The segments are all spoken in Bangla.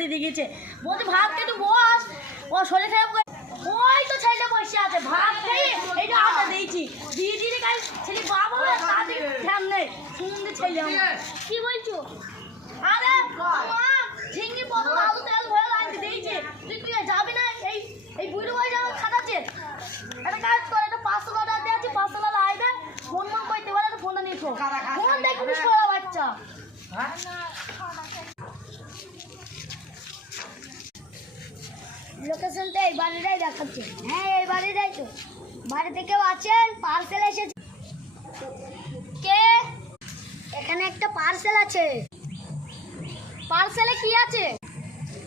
দিদি গেছে, বলছে ভাত খেয়ে একটু বস, ও শরীর খারাপ করে ওই তো ছেলেটা বসে আছে, ভাত খেয়ে এইটা আটা দিয়েছি দিয়ে দিয়ে কাল ছেলে বাবা তাদের ধ্যান নেই সুন্দর ছেলে কি বলছো? আরে মা ঝিঙ্গি পটল আলু তেল ভরে আনতে দিয়েছে, তুই যাবি না? এই বুড়ো হয়ে যাবে খাটাচ্ছে। একটা কাজ করে, একটা 500 টাকা দিয়ে আছে, 500 টাকা আইবে ফোন মন করতে পারে, ফোনটা নিয়ে ফোন দেখবি সরা বাচ্চা। লোকেশনটা এই বাড়িটাই দেখাচ্ছে। হ্যাঁ এই বাড়িটাই তো। বাড়িতে কেউ আছেন? পার্সেল এসেছে। কে? এখানে একটা পার্সেল আছে। পার্সেলে কি আছে?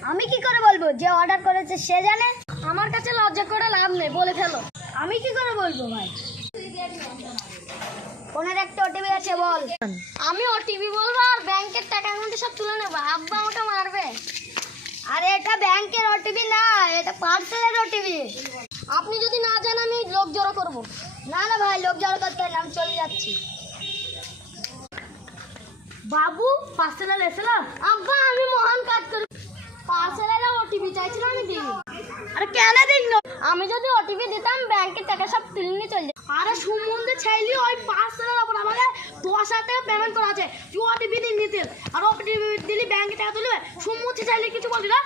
আমি কি করে বলবো? যে অর্ডার করেছে সে জানে। আমার কাছে লজ্জা করে লাভ নেই, বলে ফেলো। আমি কি করে বলবো ভাই? ফোনের একটা ওটিপি আছে, বল। আমি ওটিপি বলবো আর ব্যাংকের টাকা অ্যাকাউন্টে সব তুলে নেবো, আব্বা আমাকে মারবে। আরে এটা ব্যাংকের ওটিপি না, এটা পার্সেলের ওটিপি। আপনি যদি না জান আমি লোক জড়ো করবো। না না ভাই, লোক জড়ো করতে হবে না, আমি চলে যাচ্ছি। বাবু পার্সেলের এসে না? আব্বা আমি মহান কাজ করি, পার্সেলের ওটিপি চাইছিলাম, আমি দিই। আরে কেন দিই না? আমি যদি ওটিপি দিতাম ব্যাংকের টাকা সব তুলে নিয়ে চলে যেত। আরে সম্বন্ধে চাইলি ওই পার্সেলের ওপর আমাকে 10,000 টাকা পেমেন্ট করা আছে, তুই ওটিপি দিয়ে নিতে আর ওটিপি দিলি ব্যাংকে টাকা তুলবে। সম্বন্ধে চাইলে কিছু বলবি না,